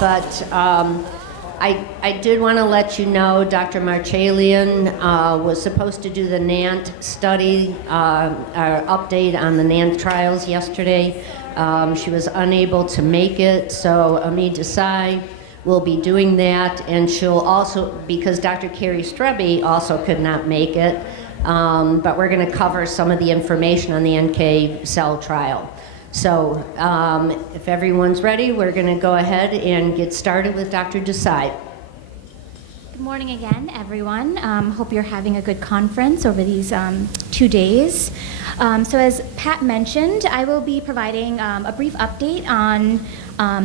but I did want to let you know Dr. Marchalian was supposed to do the NANT study, our update on the NANT trials yesterday. She was unable to make it, so Amit Desai will be doing that, and she'll also, because Dr. Carrie Strebe also could not make it, but we're going to cover some of the information on the NK cell trial. So if everyone's ready, we're going to go ahead and get started with Dr. Desai. Good morning again, everyone. Hope you're having a good conference over these 2 days. So as Pat mentioned, I will be providing a brief update on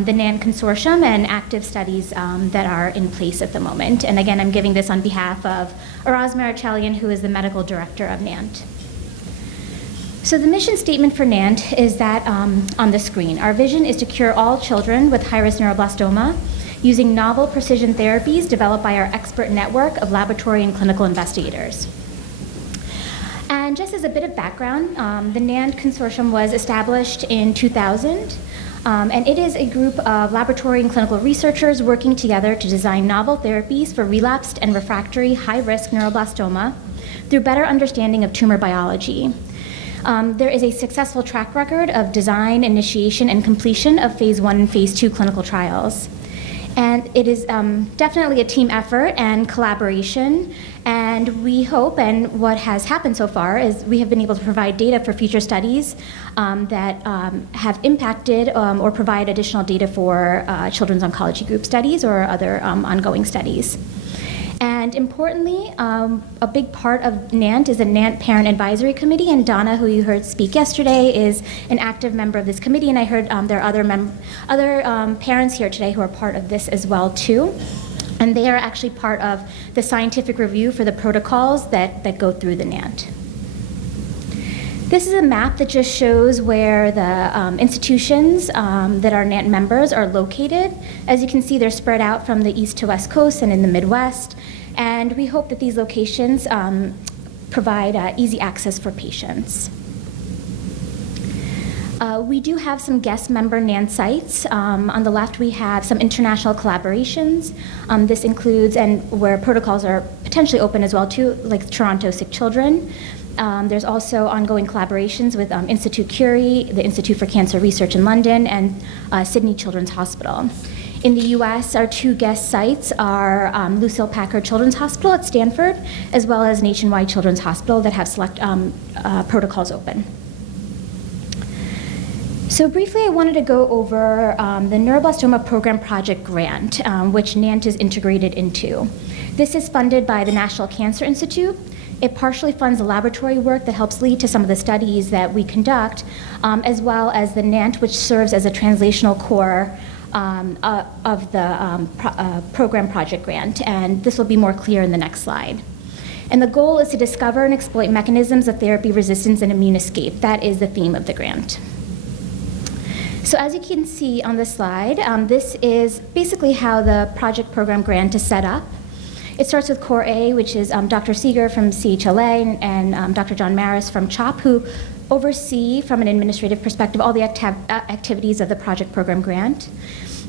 the NANT consortium and active studies that are in place at the moment. And again, I'm giving this on behalf of Araz Marachalian, who is the medical director of NANT. So the mission statement for NANT is that on the screen. Our vision is to cure all children with high-risk neuroblastoma using novel precision therapies developed by our expert network of laboratory and clinical investigators. And just as a bit of background, the NANT consortium was established in 2000, and it is a group of laboratory and clinical researchers working together to design novel therapies for relapsed and refractory high-risk neuroblastoma through better understanding of tumor biology. There is a successful track record of design, initiation, and completion of phase 1 and phase 2 clinical trials. And it is definitely a team effort and collaboration, and we hope, and what has happened so far, is we have been able to provide data for future studies that have impacted or provide additional data for children's oncology group studies or other ongoing studies. And importantly, a big part of NANT is a NANT Parent Advisory Committee, and Donna, who you heard speak yesterday, is an active member of this committee, and I heard there are other parents here today who are part of this as well, too. And they are actually part of the scientific review for the protocols that go through the NANT. This is a map that just shows where the institutions that are NANT members are located. As you can see, they're spread out from the east to west coast and in the Midwest. And we hope that these locations provide easy access for patients. We do have some guest member NANT sites. On the left, we have some international collaborations. This includes, and where protocols are potentially open as well too, like Toronto Sick Children. There's also ongoing collaborations with Institute Curie, the Institute for Cancer Research in London, and Sydney Children's Hospital. In the US, our 2 guest sites are Lucille Packard Children's Hospital at Stanford, as well as Nationwide Children's Hospital that have select protocols open. So briefly, I wanted to go over the Neuroblastoma Program Project Grant, which NANT is integrated into. This is funded by the National Cancer Institute. It partially funds the laboratory work that helps lead to some of the studies that we conduct, as well as the NANT, which serves as a translational core of the program project grant, and this will be more clear in the next slide. And the goal is to discover and exploit mechanisms of therapy resistance and immune escape. That is the theme of the grant. So as you can see on the slide, this is basically how the project program grant is set up. It starts with Core A, which is Dr. Seeger from CHLA and Dr. John Maris from CHOP, who oversee, from an administrative perspective, all the activities of the project program grant.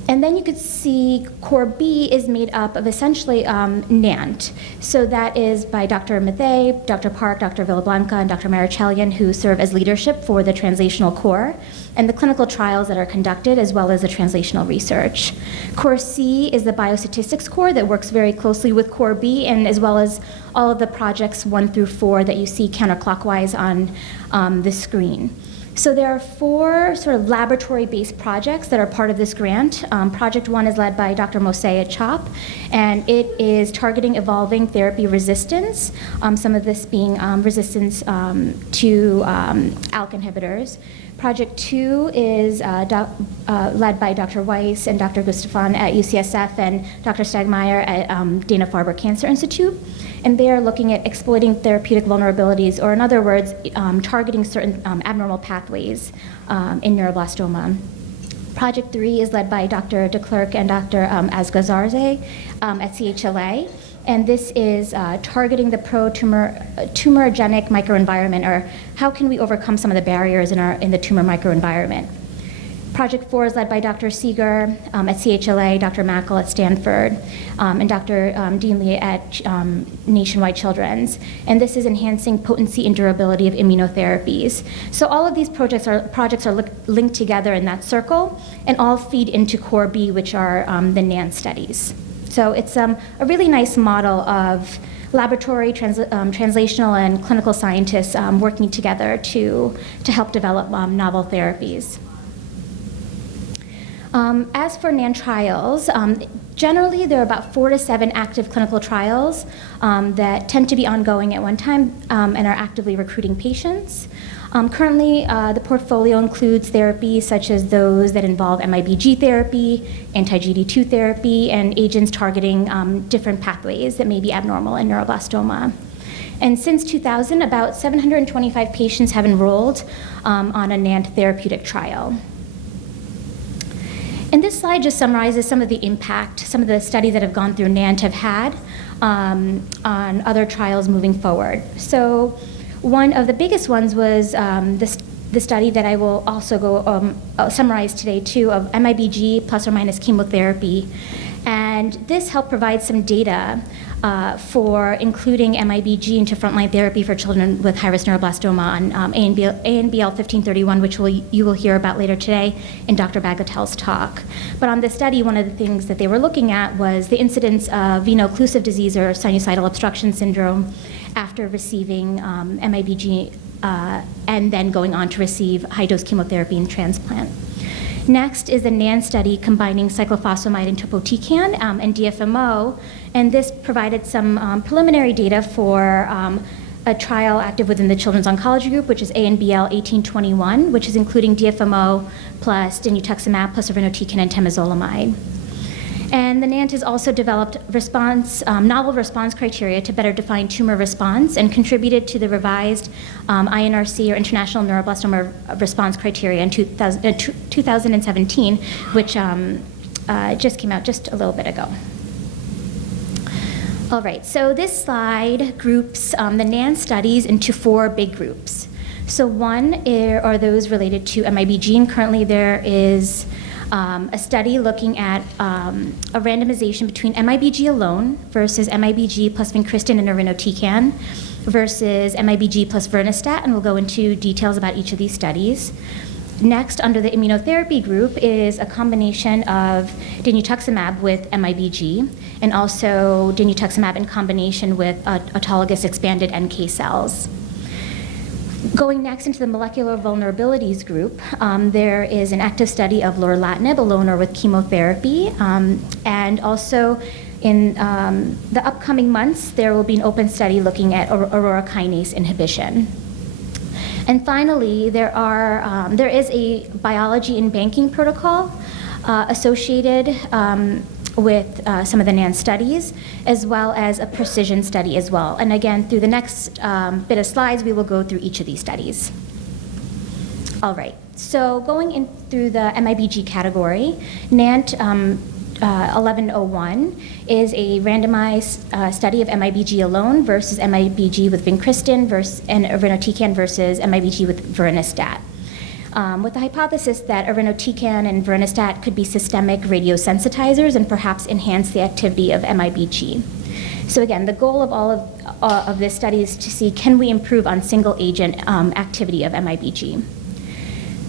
And then you could see Core B is made up of essentially NANT. So that is by Dr. Mathay, Dr. Park, Dr. Villablanca, and Dr. Marachalian, who serve as leadership for the translational core and the clinical trials that are conducted, as well as the translational research. Core C is the biostatistics core that works very closely with Core B, and as well as all of the projects 1 through 4 that you see counterclockwise on the screen. So there are 4 sort of laboratory-based projects that are part of this grant. Project 1 is led by Dr. Mose at CHOP, and it is targeting evolving therapy resistance, some of this being resistance to ALK inhibitors. Project 2 is led by Dr. Weiss and Dr. Gustafson at UCSF and Dr. Stagmeyer at Dana-Farber Cancer Institute. And they are looking at exploiting therapeutic vulnerabilities, or in other words, targeting certain abnormal pathways in neuroblastoma. Project 3 is led by Dr. DeClercq and Dr. Asghazarze at CHLA. And this is targeting the tumorigenic microenvironment, or how can we overcome some of the barriers in the tumor microenvironment. Project 4 is led by Dr. Seeger at CHLA, Dr. Mackel at Stanford, and Dr. Deanley at Nationwide Children's. And this is enhancing potency and durability of immunotherapies. So all of these projects are linked together in that circle, and all feed into Core B, which are the NANT studies. So it's a really nice model of laboratory, translational, and clinical scientists working together to help develop novel therapies. As for NANT trials, generally there are about 4 to 7 active clinical trials that tend to be ongoing at one time and are actively recruiting patients. Currently, the portfolio includes therapies such as those that involve MIBG therapy, anti-GD2 therapy, and agents targeting different pathways that may be abnormal in neuroblastoma. And since 2000, about 725 patients have enrolled on a NANT therapeutic trial. And this slide just summarizes some of the impact some of the studies that have gone through NANT have had on other trials moving forward. So one of the biggest ones was the study that I will also go summarize today too, of MIBG plus or minus chemotherapy. And this helped provide some data for including MIBG into frontline therapy for children with high-risk neuroblastoma on ANBL 1531, which you will hear about later today in Dr. Bagatel's talk. But on this study, one of the things that they were looking at was the incidence of veno-occlusive disease or sinusoidal obstruction syndrome after receiving MIBG and then going on to receive high-dose chemotherapy and transplant. Next is the NANT study combining cyclophosphamide and topotecan and DFMO, and this provided some preliminary data for a trial active within the Children's Oncology Group, which is ANBL 1821, which is including DFMO plus dinutuximab plus irinotecan and temozolomide. And the NANT has also developed novel response criteria to better define tumor response and contributed to the revised INRC, or International Neuroblastoma Response Criteria, in 2017, which just came out just a little bit ago. All right, so this slide groups the NANT studies into 4 big groups. So one are those related to MIBG, and currently there is a study looking at a randomization between MIBG alone versus MIBG plus vincristine and irinotecan versus MIBG plus vernistat, and we'll go into details about each of these studies. Next, under the immunotherapy group, is a combination of dinutuximab with MIBG and also dinutuximab in combination with autologous expanded NK cells. Going next into the molecular vulnerabilities group, there is an active study of lorlatinib alone or with chemotherapy, and also in the upcoming months, there will be an open study looking at aurora kinase inhibition. And finally, there is a biology and banking protocol associated with some of the NANT studies, as well as a precision study as well. And again, through the next bit of slides, we will go through each of these studies. All right, so going in through the MIBG category, NANT 1101 is a randomized study of MIBG alone versus MIBG with vincristine and irinotecan versus MIBG with vernistat. With the hypothesis that irinotecan and vernistat could be systemic radiosensitizers and perhaps enhance the activity of MIBG. So again, the goal of all of this study is to see, can we improve on single agent activity of MIBG?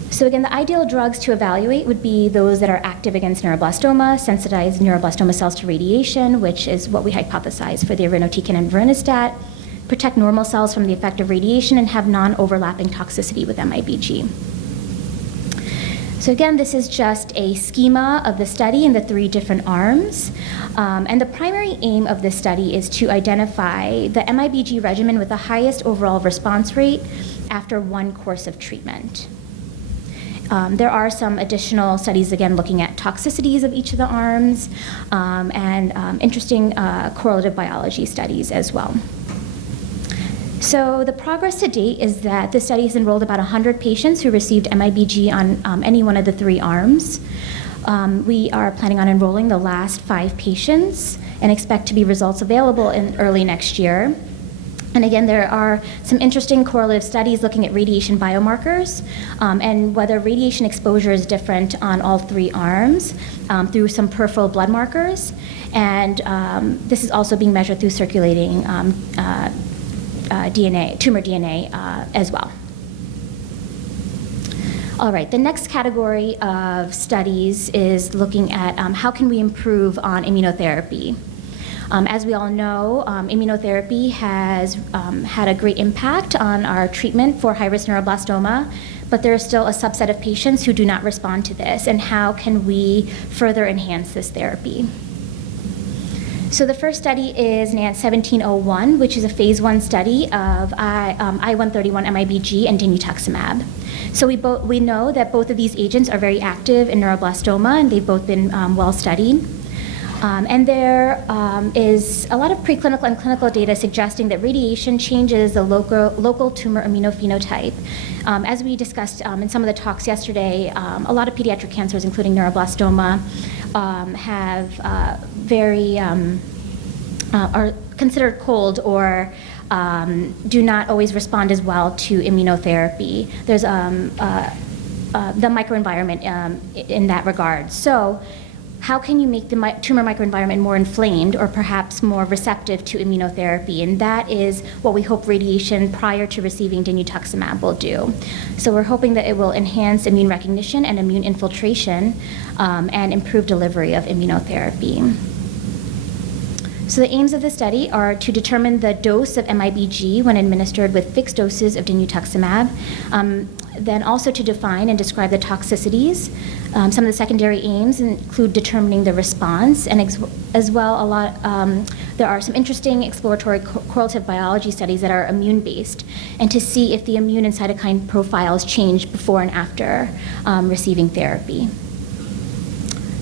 So again, the ideal drugs to evaluate would be those that are active against neuroblastoma, sensitize neuroblastoma cells to radiation, which is what we hypothesize for the irinotecan and vernistat, protect normal cells from the effect of radiation, and have non-overlapping toxicity with MIBG. So again, this is just a schema of the study in the 3 different arms. And the primary aim of this study is to identify the MIBG regimen with the highest overall response rate after 1 course of treatment. There are some additional studies, again, looking at toxicities of each of the arms and interesting correlative biology studies as well. So the progress to date is that the study has enrolled about 100 patients who received MIBG on any one of the 3 arms. We are planning on enrolling the last 5 patients and expect to be results available in early next year. And again, there are some interesting correlative studies looking at radiation biomarkers and whether radiation exposure is different on all 3 arms through some peripheral blood markers. And this is also being measured through circulating DNA, tumor DNA as well. All right, the next category of studies is looking at how can we improve on immunotherapy. As we all know, immunotherapy has had a great impact on our treatment for high-risk neuroblastoma, but there is still a subset of patients who do not respond to this, and how can we further enhance this therapy? So the first study is NANT 1701, which is a phase 1 study of I-131 MIBG and dinutuximab. So we know that both of these agents are very active in neuroblastoma, and they've both been well studied. And there is a lot of preclinical and clinical data suggesting that radiation changes the local tumor immunophenotype. As we discussed in some of the talks yesterday, a lot of pediatric cancers, including neuroblastoma, are considered cold or do not always respond as well to immunotherapy. There's the microenvironment in that regard. So how can you make the tumor microenvironment more inflamed or perhaps more receptive to immunotherapy? And that is what we hope radiation prior to receiving dinutuximab will do. So we're hoping that it will enhance immune recognition and immune infiltration and improve delivery of immunotherapy. So the aims of the study are to determine the dose of MIBG when administered with fixed doses of dinutuximab, then also to define and describe the toxicities. Some of the secondary aims include determining the response, and as well there are some interesting exploratory correlative biology studies that are immune-based, and to see if the immune and cytokine profiles change before and after receiving therapy.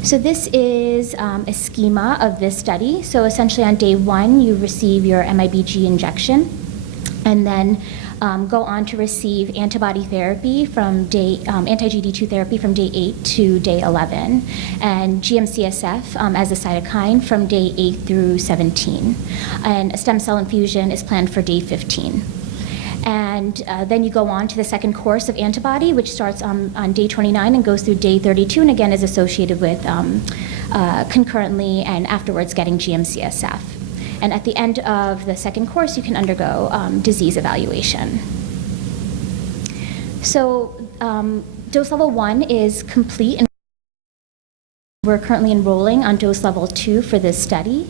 So this is a schema of this study. So essentially on day 1, you receive your MIBG injection, and then go on to receive antibody therapy from anti-GD2 therapy from day 8 to day 11, and GM-CSF as a cytokine from day 8 through 17. And a stem cell infusion is planned for day 15. And then you go on to the second course of antibody, which starts on day 29 and goes through day 32, and again is associated with concurrently and afterwards getting GM-CSF. And at the end of the second course, you can undergo disease evaluation. So dose level 1 is complete, and we're currently enrolling on dose level 2 for this study.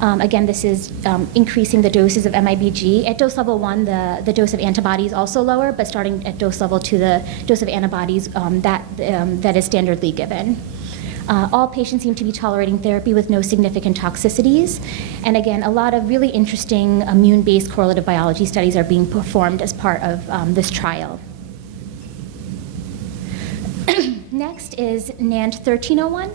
Again, this is increasing the doses of MIBG. At dose level 1, the dose of antibody is also lower, but starting at dose level 2, the dose of antibodies that is standardly given. All patients seem to be tolerating therapy with no significant toxicities. And again, a lot of really interesting immune-based correlative biology studies are being performed as part of this trial. Next is NANT 1301.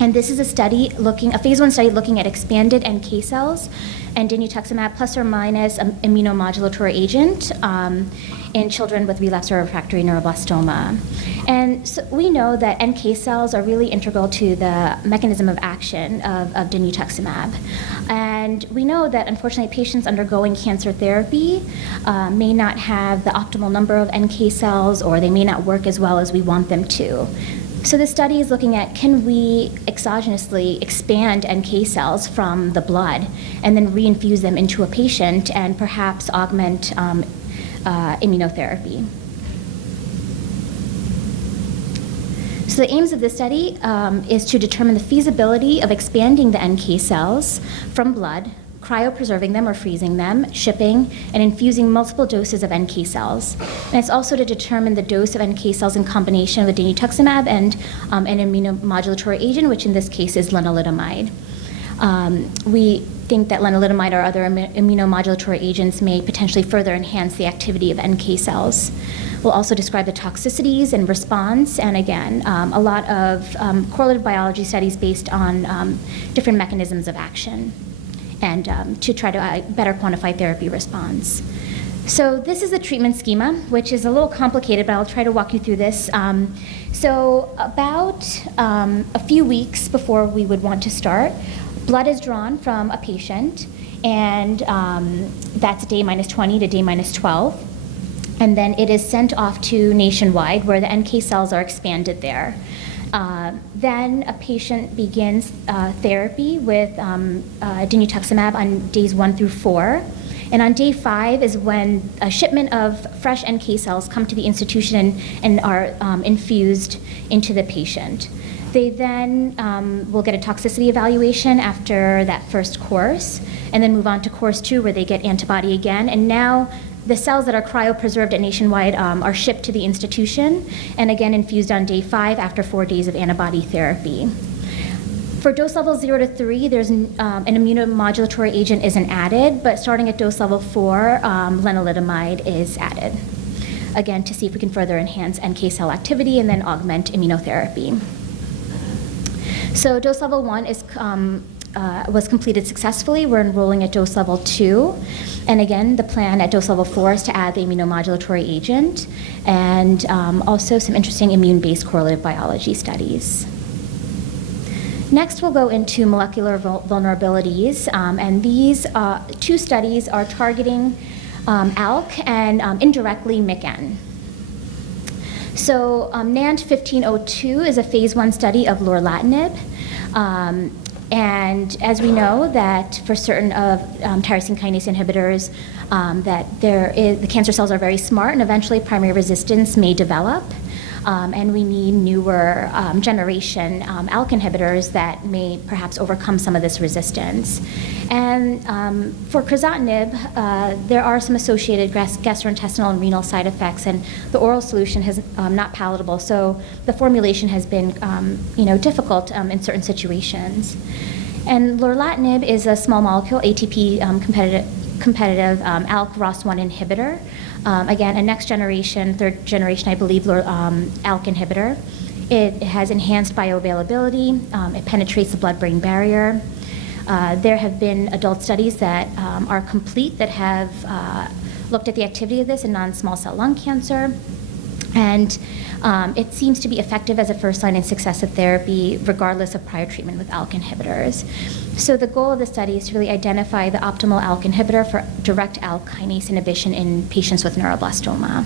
And this is a phase 1 study looking at expanded NK cells and dinutuximab plus or minus immunomodulatory agent in children with relapsed or refractory neuroblastoma. And so we know that NK cells are really integral to the mechanism of action of dinutuximab. And we know that unfortunately patients undergoing cancer therapy may not have the optimal number of NK cells, or they may not work as well as we want them to. So the study is looking at, can we exogenously expand NK cells from the blood and then reinfuse them into a patient and perhaps augment immunotherapy. So the aims of this study is to determine the feasibility of expanding the NK cells from blood, cryopreserving them or freezing them, shipping, and infusing multiple doses of NK cells. And it's also to determine the dose of NK cells in combination with dinutuximab and an immunomodulatory agent, which in this case is lenalidomide. We think that lenalidomide or other immunomodulatory agents may potentially further enhance the activity of NK cells. We'll also describe the toxicities and response, and again, a lot of correlative biology studies based on different mechanisms of action, and to try to better quantify therapy response. So this is the treatment schema, which is a little complicated, but I'll try to walk you through this. So about a few weeks before we would want to start, blood is drawn from a patient, and that's day minus 20 to day minus 12. And then it is sent off to Nationwide, where the NK cells are expanded there. Then a patient begins therapy with dinutuximab on days 1 through 4. And on day 5 is when a shipment of fresh NK cells come to the institution and are infused into the patient. They then will get a toxicity evaluation after that first course, and then move on to course 2, where they get antibody again. And now the cells that are cryopreserved at Nationwide are shipped to the institution and again infused on day 5 after 4 days of antibody therapy. For dose level 0 to 3, there's an immunomodulatory agent isn't added, but starting at dose level 4, lenalidomide is added, again, to see if we can further enhance NK cell activity and then augment immunotherapy. So dose level 1 was completed successfully. We're enrolling at dose level 2. And again, the plan at dose level 4 is to add the immunomodulatory agent and also some interesting immune-based correlative biology studies. Next, we'll go into molecular vulnerabilities, and these 2 studies are targeting ALK and indirectly MICN. So NANT 1502 is a phase 1 study of lorlatinib. And as we know that for certain of tyrosine kinase inhibitors, that the cancer cells are very smart and eventually primary resistance may develop. And we need newer generation ALK inhibitors that may perhaps overcome some of this resistance. And for crizotinib, there are some associated gastrointestinal and renal side effects, and the oral solution is not palatable, so the formulation has been difficult in certain situations. And lorlatinib is a small molecule ATP competitive ALK ROS1 inhibitor. Again, a next generation, third generation, I believe, ALK inhibitor. It has enhanced bioavailability. It penetrates the blood-brain barrier. There have been adult studies that are complete that have looked at the activity of this in non-small cell lung cancer. And it seems to be effective as a first-line and successive therapy, regardless of prior treatment with ALK inhibitors. So the goal of the study is to really identify the optimal ALK inhibitor for direct ALK kinase inhibition in patients with neuroblastoma.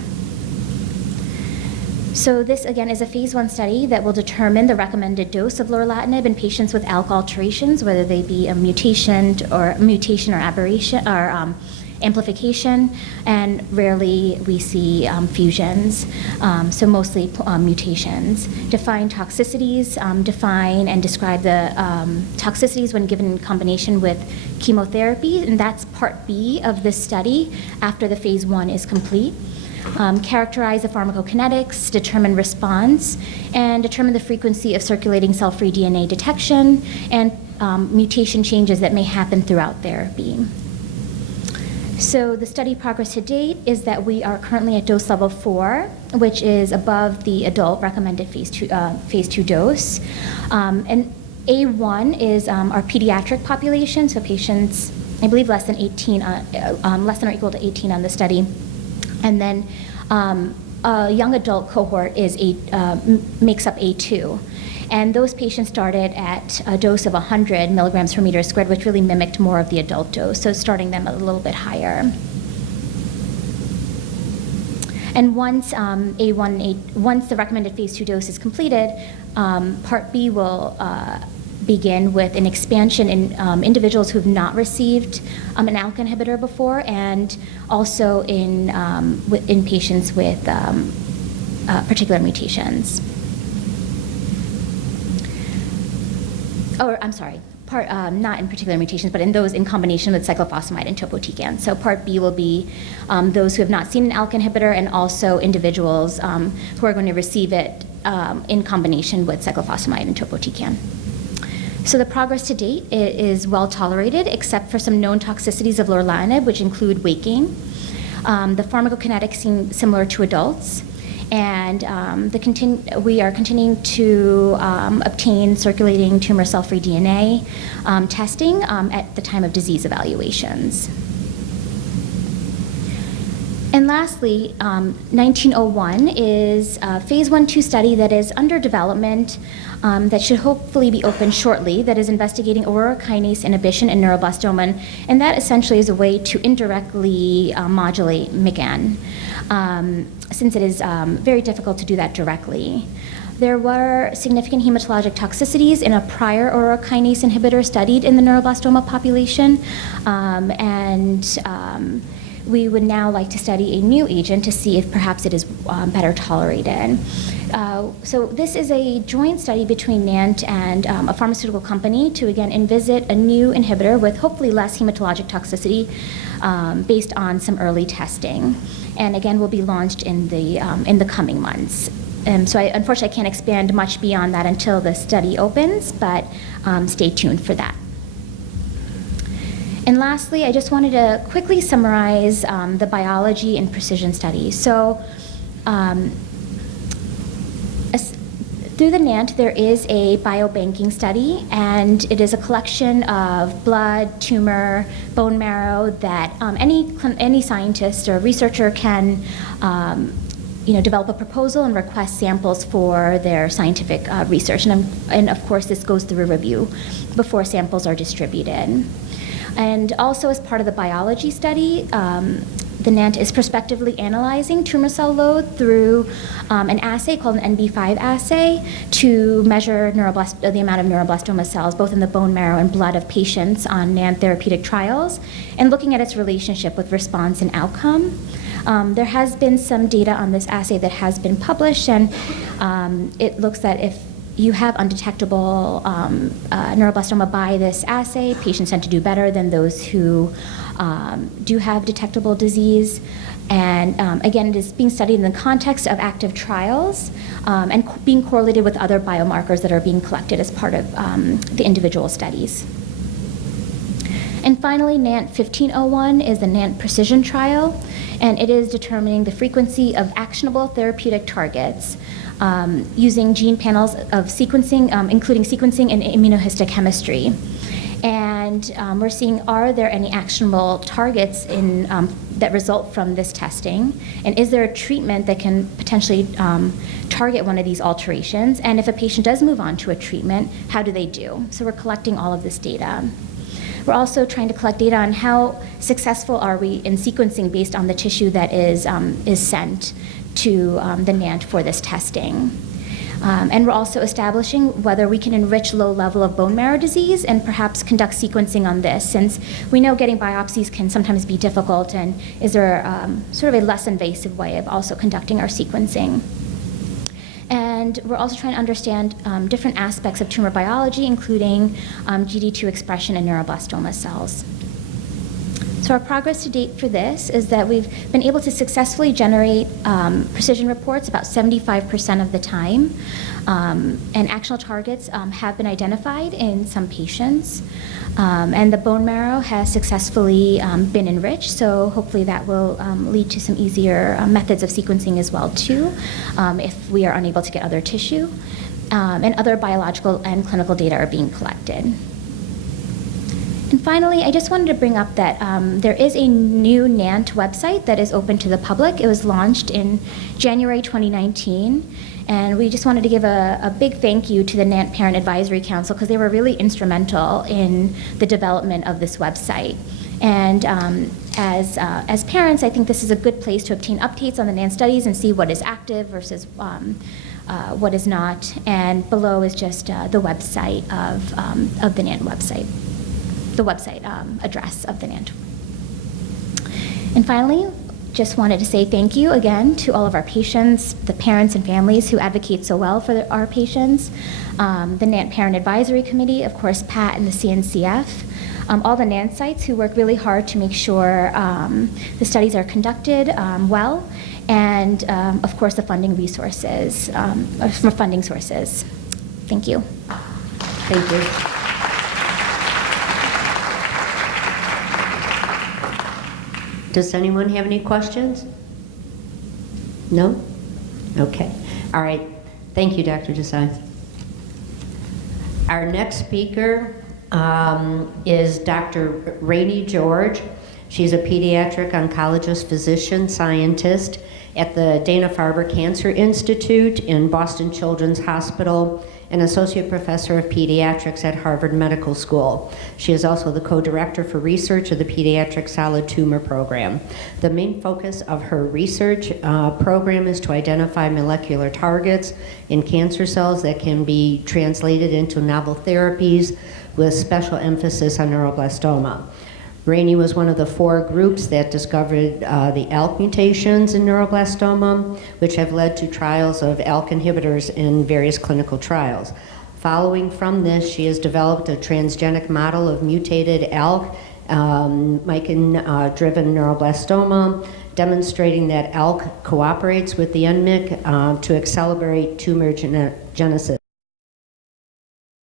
So this, again, is a phase 1 study that will determine the recommended dose of lorlatinib in patients with ALK alterations, whether they be a mutation or aberration or amplification, and rarely we see fusions, so mostly mutations. Define toxicities, define and describe the toxicities when given in combination with chemotherapy, and that's part B of this study after the phase 1 is complete. Characterize the pharmacokinetics, determine response, and determine the frequency of circulating cell-free DNA detection and mutation changes that may happen throughout therapy. So the study progress to date is that we are currently at dose level 4, which is above the adult recommended phase 2 dose. And A1 is our pediatric population, so patients, I believe, less than or equal to 18 on the study. And then a young adult cohort makes up A2. And those patients started at a dose of 100 milligrams per meter squared, which really mimicked more of the adult dose, so starting them a little bit higher. And once once the recommended phase 2 dose is completed, part B will begin with an expansion in individuals who have not received an ALK inhibitor before, and also in patients with particular mutations. Or, I'm sorry, not in particular mutations, but in those in combination with cyclophosphamide and topotecan. So part B will be those who have not seen an ALK inhibitor, and also individuals who are going to receive it in combination with cyclophosphamide and topotecan. So the progress to date is well tolerated, except for some known toxicities of lorlatinib, which include weight gain. The pharmacokinetics seem similar to adults. And we are continuing to obtain circulating tumor cell-free DNA testing at the time of disease evaluations. And lastly, 1901 is a phase 1/2 study that is under development that should hopefully be open shortly, that is investigating aurora kinase inhibition in neuroblastoma, and that essentially is a way to indirectly modulate McGAN, since it is very difficult to do that directly. There were significant hematologic toxicities in a prior aurora kinase inhibitor studied in the neuroblastoma population, we would now like to study a new agent to see if perhaps it is better tolerated. So this is a joint study between NANT and a pharmaceutical company to, again, envisage a new inhibitor with hopefully less hematologic toxicity based on some early testing. And again, will be launched in the coming months. So unfortunately, I can't expand much beyond that until the study opens, but stay tuned for that. And lastly, I just wanted to quickly summarize the biology and precision studies. So through the NANT, there is a biobanking study, and it is a collection of blood, tumor, bone marrow that any scientist or researcher can develop a proposal and request samples for their scientific research. And of course, this goes through a review before samples are distributed. And also, as part of the biology study, the NANT is prospectively analyzing tumor cell load through an assay called an NB5 assay to measure the amount of neuroblastoma cells, both in the bone marrow and blood of patients on NANT therapeutic trials, and looking at its relationship with response and outcome. There has been some data on this assay that has been published, and it looks that if you have undetectable neuroblastoma by this assay, patients tend to do better than those who do have detectable disease. And again, it is being studied in the context of active trials and being correlated with other biomarkers that are being collected as part of the individual studies. And finally, NANT 1501 is the NANT precision trial, and it is determining the frequency of actionable therapeutic targets using gene panels of sequencing, including sequencing and immunohistochemistry. And we're seeing, are there any actionable targets that result from this testing? And is there a treatment that can potentially target one of these alterations? And if a patient does move on to a treatment, how do they do? So we're collecting all of this data. We're also trying to collect data on how successful are we in sequencing based on the tissue that is sent to the NANT for this testing. And we're also establishing whether we can enrich low level of bone marrow disease and perhaps conduct sequencing on this, since we know getting biopsies can sometimes be difficult, and is there sort of a less invasive way of also conducting our sequencing. And we're also trying to understand different aspects of tumor biology, including GD2 expression in neuroblastoma cells. So our progress to date for this is that we've been able to successfully generate precision reports about 75% of the time, and actionable targets have been identified in some patients, and the bone marrow has successfully been enriched, so hopefully that will lead to some easier methods of sequencing as well too, if we are unable to get other tissue, and other biological and clinical data are being collected. And finally, I just wanted to bring up that there is a new NANT website that is open to the public. It was launched in January 2019, and we just wanted to give a big thank you to the NANT Parent Advisory Council, because they were really instrumental in the development of this website. And as parents, I think this is a good place to obtain updates on the NANT studies and see what is active versus what is not. And below is just the website of the NANT website. The website address of the NANT. And finally, just wanted to say thank you again to all of our patients, the parents and families who advocate so well for our patients, the NANT Parent Advisory Committee, of course, Pat and the CNCF, all the NANT sites who work really hard to make sure the studies are conducted well, and of course the funding resources, funding sources. Thank you. Thank you. Does anyone have any questions? No? Okay. All right. Thank you, Dr. Desi. Our next speaker is Dr. Rainey George. She's a pediatric oncologist, physician, scientist at the Dana-Farber Cancer Institute in Boston Children's Hospital, and associate professor of pediatrics at Harvard Medical School. She is also the co-director for research of the Pediatric Solid Tumor Program. The main focus of her research program is to identify molecular targets in cancer cells that can be translated into novel therapies with special emphasis on neuroblastoma. Rainey was one of the 4 groups that discovered the ALK mutations in neuroblastoma, which have led to trials of ALK inhibitors in various clinical trials. Following from this, she has developed a transgenic model of mutated ALK, mican-driven neuroblastoma, demonstrating that ALK cooperates with the NMIC to accelerate tumor genesis.